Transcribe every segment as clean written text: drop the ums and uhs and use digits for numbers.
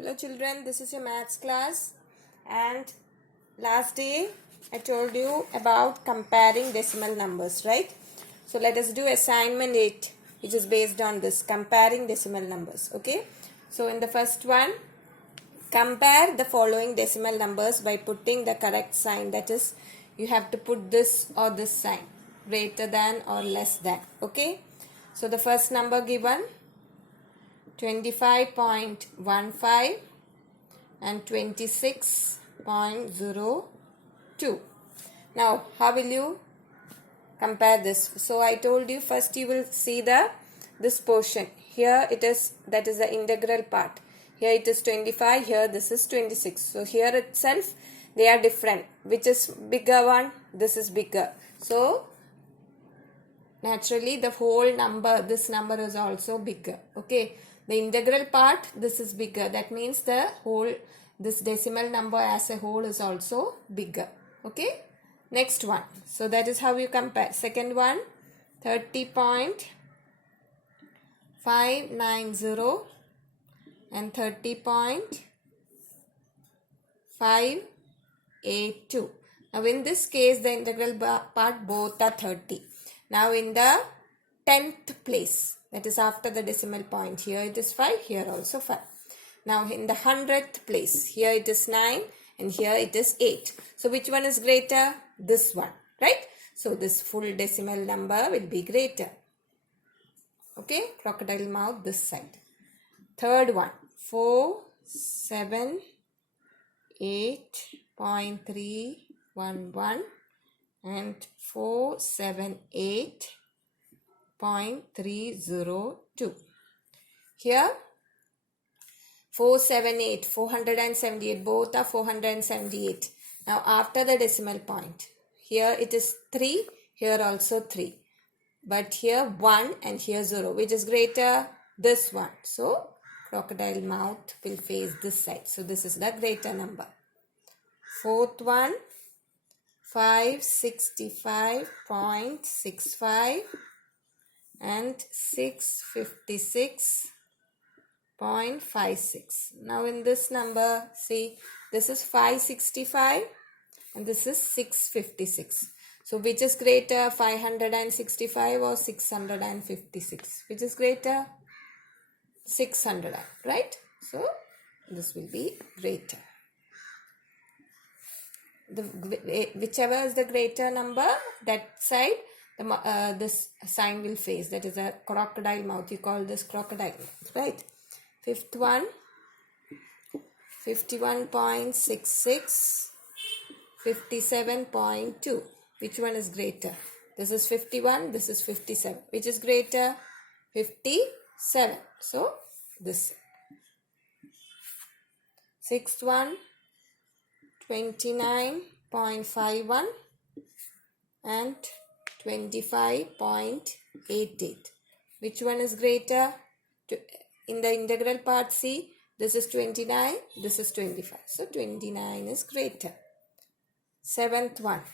Hello children, this is your maths class, and last day I told you about comparing decimal numbers, right? So let us do assignment 8, which is based on this, comparing decimal numbers, okay? So in the first one, compare the following decimal numbers by putting the correct sign, that is, you have to put this or this sign, greater than or less than, okay? So the first number given, 25.15 and 26.02. Now, how will you compare this? So, I told you first you will see this portion. Here it is, that is the integral part. Here it is 25, here this is 26. So, here itself they are different. Which is bigger one? This is bigger. So, naturally the whole number, this number is also bigger, okay? The integral part, this is bigger. That means the whole, this decimal number as a whole is also bigger, okay? Next one. So that is how you compare. Second one, 30.590 and 30.582. Now in this case, the integral part both are 30. Now in the 10th place, that is after the decimal point, here it is 5, here also 5. Now in the 100th place, here it is 9 and here it is 8. So which one is greater? This one, right? So this full decimal number will be greater. Okay, crocodile mouth this side. Third one, 478.311 and 478.302. Here 478, both are 478. Now after the decimal point, here it is 3, here also 3. But here 1 and here 0. Which is greater? This one. So crocodile mouth will face this side. So this is the greater number. Fourth one, 565.65 and 656.56. Now in this number, see, this is 565 and this is 656. So which is greater, 565 or 656? Which is greater? 600, right? So this will be greater. Whichever is the greater number, that side this sign will face. That is a crocodile mouth. You call this crocodile mouth, right? Fifth one, 51.66, 57.2. Which one is greater? This is 51, this is 57. Which is greater? 57. So this. Sixth one, 29.51 and 25.88. Which one is greater? In the integral part, see, this is 29, this is 25. So 29 is greater. Seventh one,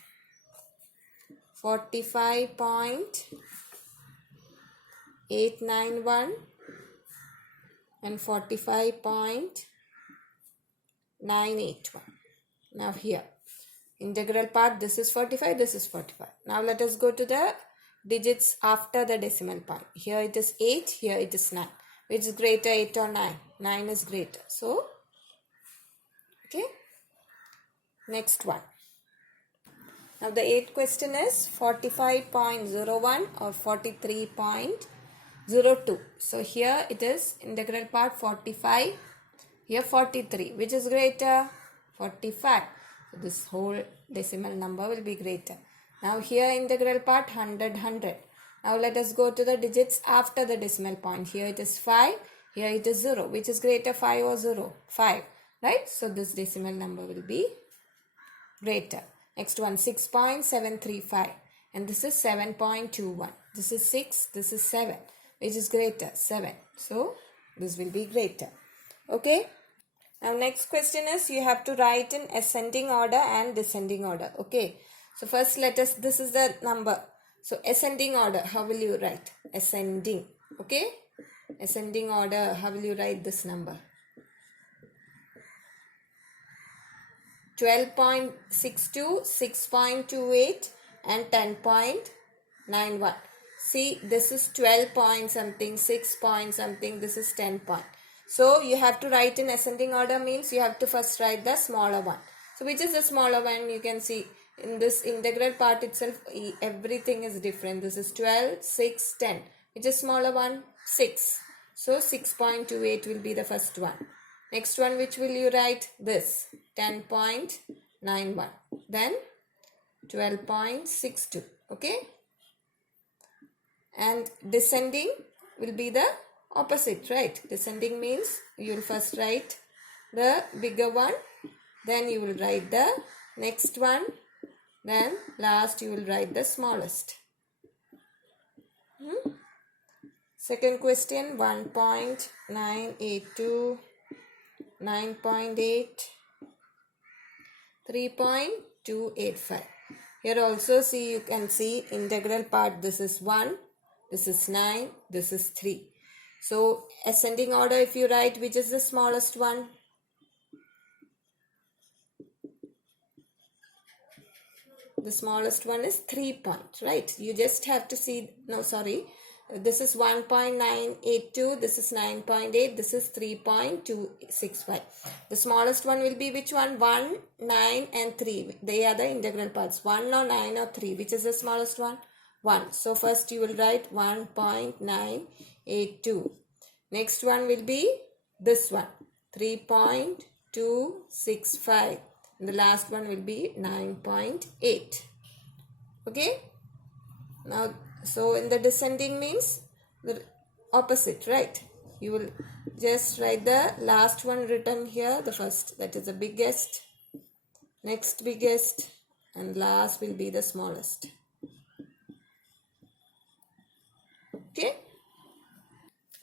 45.891 and 45.981. Now here, integral part, this is 45, this is 45. Now let us go to the digits after the decimal point. Here it is 8, here it is 9. Which is greater, 8 or 9? 9 is greater. So, okay. Next one. Now the 8th question is 45.01 or 43.02. So here it is integral part 45, here 43. Which is greater? 45. So this whole decimal number will be greater. Now here integral part 100. Now let us go to the digits after the decimal point. Here it is 5, here it is 0. Which is greater, 5 or 0? 5, right? So this decimal number will be greater. Next one, 6.735 and this is 7.21. This is 6, this is 7. Which is greater? 7. So this will be greater. Okay. Now next question is, you have to write in ascending order and descending order. Okay. So first let us, this is the number. So ascending order, how will you write? Ascending. Okay. Ascending order, how will you write this number? 12.62, 6.28 and 10.91. See, this is 12 point something, 6 point something, this is 10 point. So you have to write in ascending order, means you have to first write the smaller one. So which is the smaller one? You can see in this integral part itself, everything is different. This is 12, 6, 10. Which is smaller one? 6. So 6.28 will be the first one. Next one, which will you write? This, 10.91. Then 12.62. Okay. And descending will be the opposite, right? Descending means you will first write the bigger one, then you will write the next one, then last you will write the smallest. Second question, 1.982, 9.8, 3.285. Here also see, you can see integral part, this is 1, this is 9, this is 3. So ascending order, if you write, which is the smallest one? The smallest one is 3 point, right? You just have to see, no sorry, this is 1.982, this is 9.8, this is 3.265. The smallest one will be which one? 1, 9 and 3. They are the integral parts. 1 or 9 or 3. Which is the smallest one? 1. So first you will write 1.982. Next one will be this one, 3.265. And the last one will be 9.8. Okay. Now, so in the descending means the opposite, right? You will just write the last one written here, the first, that is the biggest, next biggest, and last will be the smallest. Okay.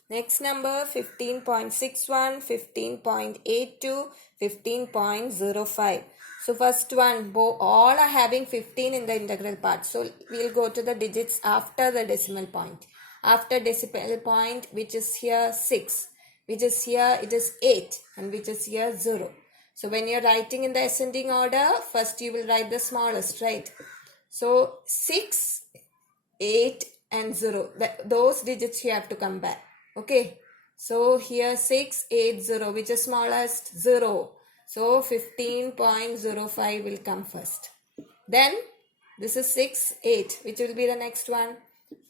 Next number, 15.61, 15.82, 15.05. So first one, all are having 15 in the integral part. So we'll go to the digits after the decimal point. After decimal point, which is here 6, which is here it is 8, and which is here 0. So when you're writing in the ascending order, first you will write the smallest, right? So 6, 8 and 0. Those digits you have to compare. Okay. So here 6, 8, 0. Which is smallest? 0. So 15.05 will come first. Then this is 6, 8. Which will be the next one?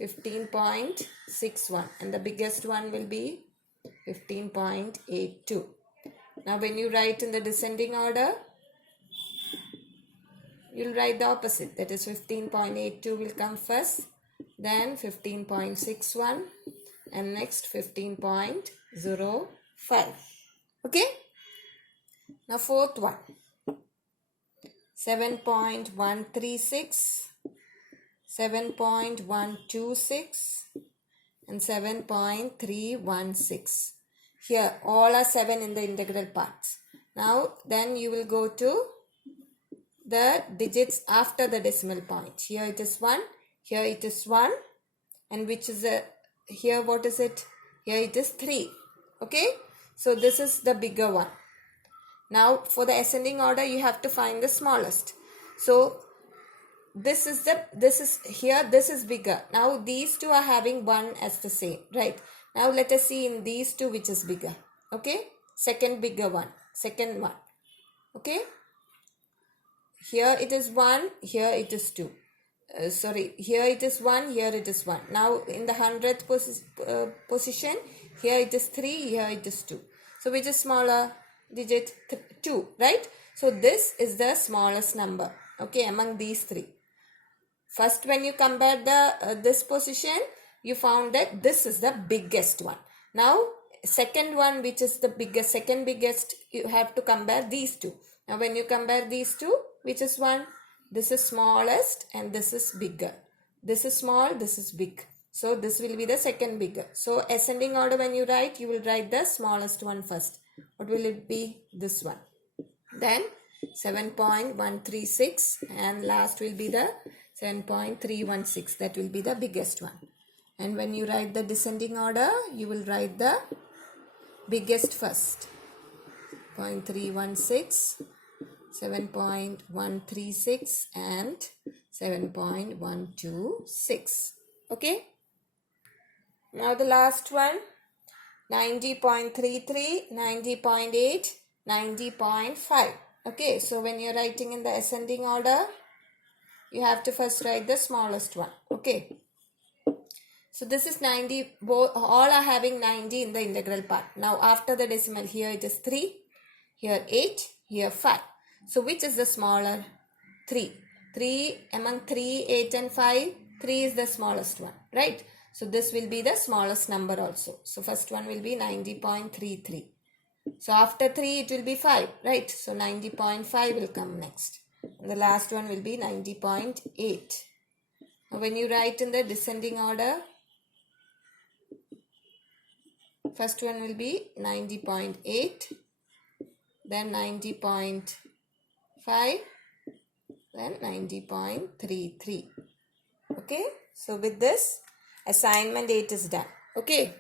15.61. And the biggest one will be 15.82. Now when you write in the descending order, you will write the opposite. That is 15.82 will come first. Then 15.61. And next 15.05. Okay. Now fourth one. 7.136, 7.126 and 7.316. Here all are 7 in the integral parts. Now then you will go to the digits after the decimal point. Here it is 1, here it is 1, and which is a, here what is it? Here it is 3. Okay. So this is the bigger one. Now for the ascending order you have to find the smallest. So this is here, this is bigger. Now these two are having 1 as the same, right? Now let us see in these two which is bigger. Okay. Second bigger one. Second one. Okay. Here it is 1, here it is 2. Here it is 1, here it is 1. Now in the 100th position, here it is 3, here it is 2. So which is smaller digit? 2, right? So this is the smallest number, okay, among these three. First, when you compare the this position, you found that this is the biggest one. Now second one, which is the biggest, second biggest, you have to compare these two. Now when you compare these two, which is one? This is smallest and this is bigger. This is small, this is big. So this will be the second bigger. So ascending order, when you write, you will write the smallest one first. What will it be? This one. Then 7.136 and last will be the 7.316. That will be the biggest one. And when you write the descending order, you will write the biggest first. 0.316, 7.136 and 7.126. Okay. Now the last one, 90.33, 90.8, 90.5. Okay, so when you're writing in the ascending order, you have to first write the smallest one. Okay. So this is 90, all are having 90 in the integral part. Now after the decimal, here it is 3, here 8, here 5. So which is the smaller? 3. 3 among 3, 8 and 5, 3 is the smallest one, right? So this will be the smallest number also. So first one will be 90.33. So after 3 it will be 5, right? So 90.5 will come next. And the last one will be 90.8. Now when you write in the descending order, first one will be 90.8, then 90.5, then 90.33. Okay, so with this, assignment 8 is done. Okay.